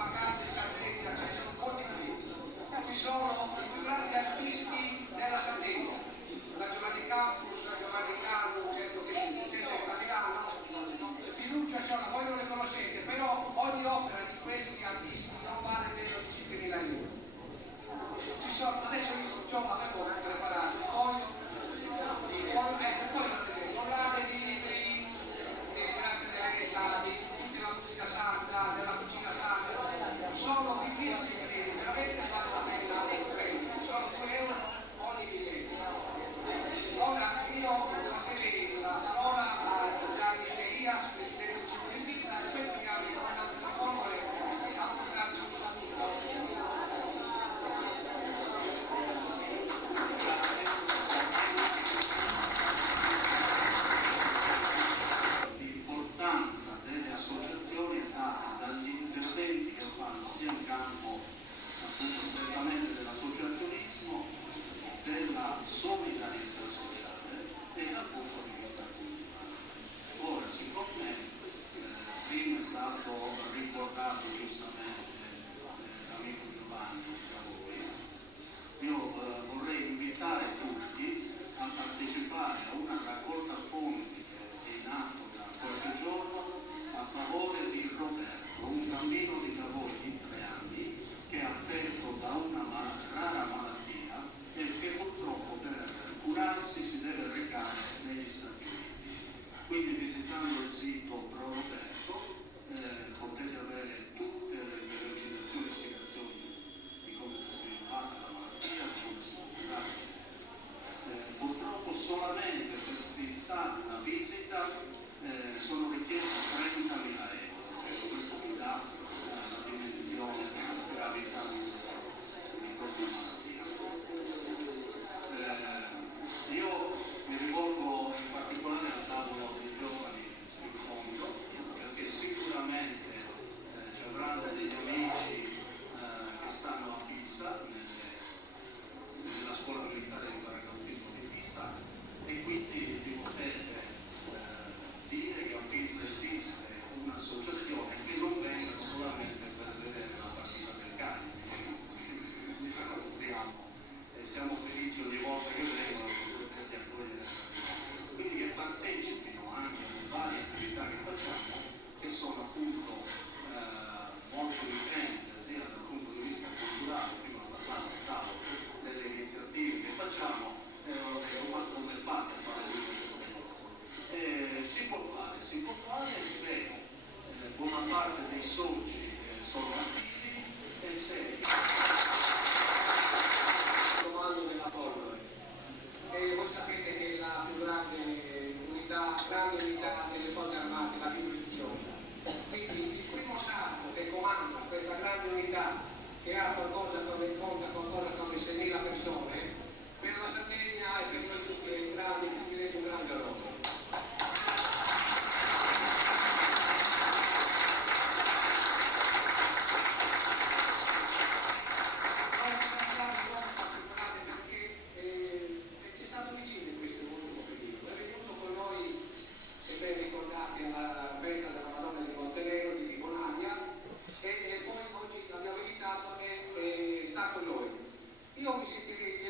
vacanze in Sardegna, ce ne sono molti qui. Ci sono i più grandi artisti della Sardegna, da Giovanni Campus a Giovanni Carlo, certo che si sente italiano, Fiducia Ciola, voi non le conoscete, però ogni opera di questi artisti non vale meno di 5.000 euro. Ci sono, adesso io avevo preparato il foglio, poi vedete, collane di libri, grazie delle età, di tutta la musica sarda, della cucina sarda, sono bellissimi libri, veramente vale la pena prendere, sono 2 euro ogni biglietto. Ora io passerei la parola a Gianni Elias, presidente del Circolo di Pisa, e poi preghiamo il comandante di Formole a portarci un saluto. L'importanza delle associazioni è data dagli interventi che fanno sia in campo appunto strettamente dell'associazionismo, della solidarietà sociale e dal punto di vista culturale. Ora, siccome prima è stato ricordato giustamente l'amico Giovanni da voi, io vorrei invitare tutti a partecipare a una raccolta fondi che è in atto da qualche giorno a favore di Roberto, un bambino di Cavour di 3 anni che è affetto da una rara malattia e che purtroppo per curarsi si deve recare negli Stati Uniti. Quindi visitando il sito Pro Roberto potete avere tutte le delucidazioni e spiegazioni di come si è sviluppata la malattia, di come si può curare. Purtroppo solamente per fissare una visita sono richiesti 30.000 euro, questo mi dà la dimensione della gravità di questa malattia. Io mi rivolgo in particolare al tavolo dei giovani in fondo, perché sicuramente ci avranno degli amici che stanno a Pisa, nella scuola militare di paracadutismo di Pisa, e quindi vi potete dire che a Pisa esiste un'associazione che non venga solamente per vedere la partita del Cagliari, e siamo felici ogni volta che vengono per poterli accogliere, quindi che partecipino anche alle varie attività che facciamo, che sono appunto molto intense sia dal punto di vista culturale, prima parlavo delle iniziative che facciamo come fate a fare tutte queste cose. Si può fare se buona parte dei soci sono attivi e se Il comando della Formole, e voi sapete che è la più grande unità delle forze armate, la più prestigiosa. Quindi il primo sardo che comanda questa grande unità, che ha qualcosa come 6.000 persone, per la Sardegna e per noi tutti è un grande onore. Ci è stato vicino in questo ultimo periodo, è venuto con noi, se ben ricordati, alla festa della Madonna di Montenegro di Timonaglia, e poi oggi l'abbiamo invitato e sta con noi. Io mi sentirei di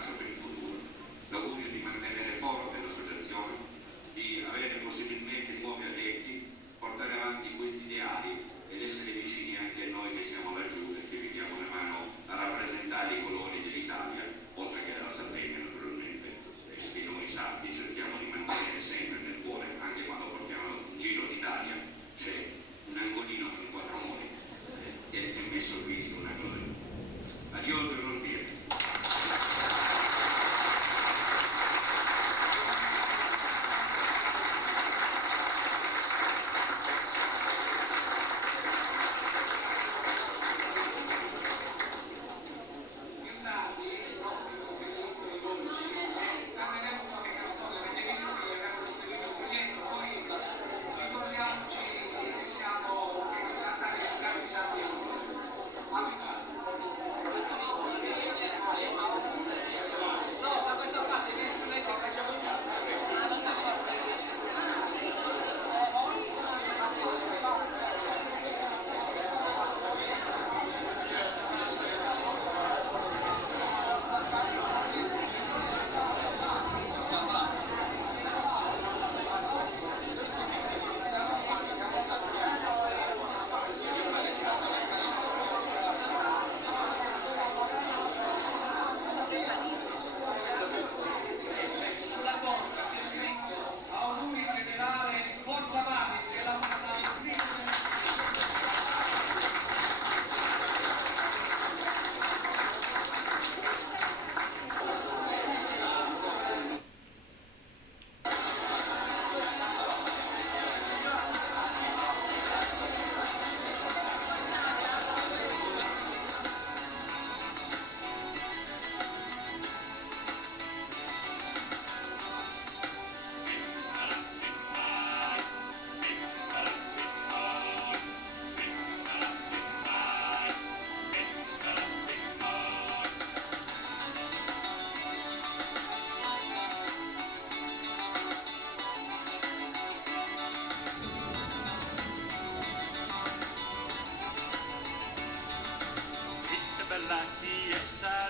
l'auspicio per il futuro. L'augurio di mantenere forte l'associazione, di avere possibilmente nuovi adepti, portare avanti questi ideali ed essere vicini anche a noi che siamo laggiù e che vi diamo una mano a rappresentare i colori dell'Italia, oltre che della Sardegna naturalmente, che noi sardi cerchiamo di mantenere sempre nel cuore, anche quando portiamo in giro l'Italia, c'è un angolino con 4 muri che è messo qui in un angolo del mondo. Adios e los bien. Bella chiesa